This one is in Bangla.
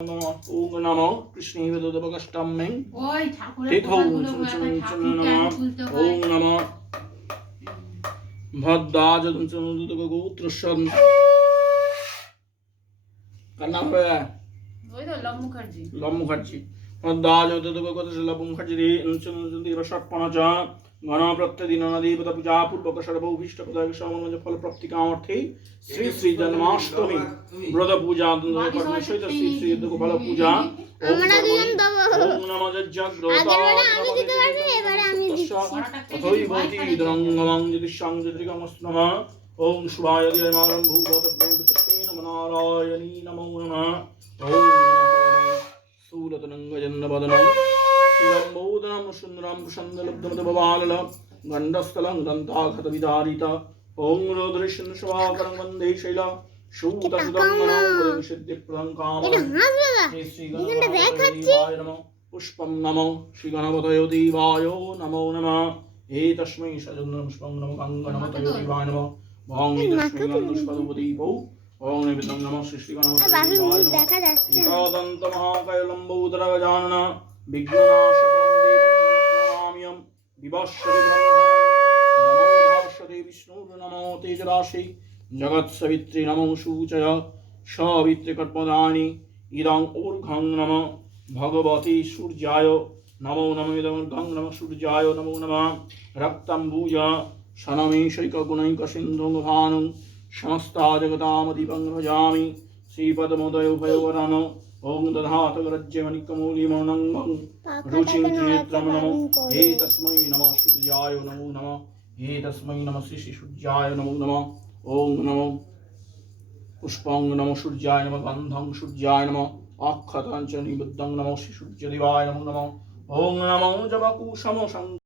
ওম নমো কৃষ্ণের দদবকষ্টমে ওই ঠাকুরের তিথৌ প্রসাদগুলো ওম নমো ভদ্রাজদুদগোত্রসন কার নাম হবে ওই তো লব মুখার্জি মুখার্জি ভদ্রাজদুদগোত্রসন মুখার্জি ষটপণচ গণ প্রত্যদিননাদিপদ পূজা পূর্বক সর্বভীষ্ট পদায় সমন্বয় ফল প্রাপ্তি কামার্থে শ্রী শ্রী জন্মাষ্টমী ব্রত পূজা সহিত শ্রী শ্রী ফল পূজা ওম নমো যজ্ঞ ওম শুভায় দিয়মারং ভূপতব্রহ্মচস্মৈ নমো নারায়ণী নমো নমঃ ওম স্থূলতনঙ্গজন্নবদনম লম্বোদনম সুন্দরম প্রসন্নলব্ধমতবালল গণ্ডস্থलं দন্তাঘতविदारित ওম রোদৃশন শোভাকরং বন্দে শৈল শূতসুদঙ্গনং কামং শ্রী গণপতয়ে নমঃ পুষ্পম নমো শ্রী গণপতয়ে দেবায় নমো নমঃ হে তস্मै সজন্ম পুষ্পং নমো গঙ্গণমতয়ে দেবায় নমঃ ভং তস্मै গন্ধস্পদুপদীপৌ ওম নিবেদং নমঃ শ্রী গণপতয়ে দেবায় নমঃ একাদন্ত মহাকায় লম্বোদর গজানন বিঘ্ননাশকং দেবং বিভাস্বরে নমো ভাস্বরে বিষ্ণুর নমো তেজরাশি জগৎসবিত্রী নমো সূচয় সবিত্রকর্পদানি ইদং ঊর্ধ্বং নমঃ ভগবতে সূর্যায় নমো নমঃ ইদমূর্ধ্বং নমঃ সূর্যায় নমো নমঃ রক্তম্বুজ সনমেশৈকগুণৈক সিন্ধুং ভানুং সমস্তা জগতামদীপং ভজামি শ্রীপদমোদয় উভয়বরান ওম দধাতগরজ্যমণিকমূলিমনং রুচিং ত্রিনেত্রম নমঃ হে তস্मै নমঃ সূর্যায় নমো নমঃ হে তস্मै নমঃ শ্রী সূর্যায় নমো নমঃ ওম নমো পুষ্পং নমঃ সূর্যায় নমঃ গন্ধং সূর্যায় নমঃ অক্ষতং চ নিবুদ্ধং নমঃ শ্রী সূর্যদেবায় নমো নমঃ ওম নমো জবাকুসুম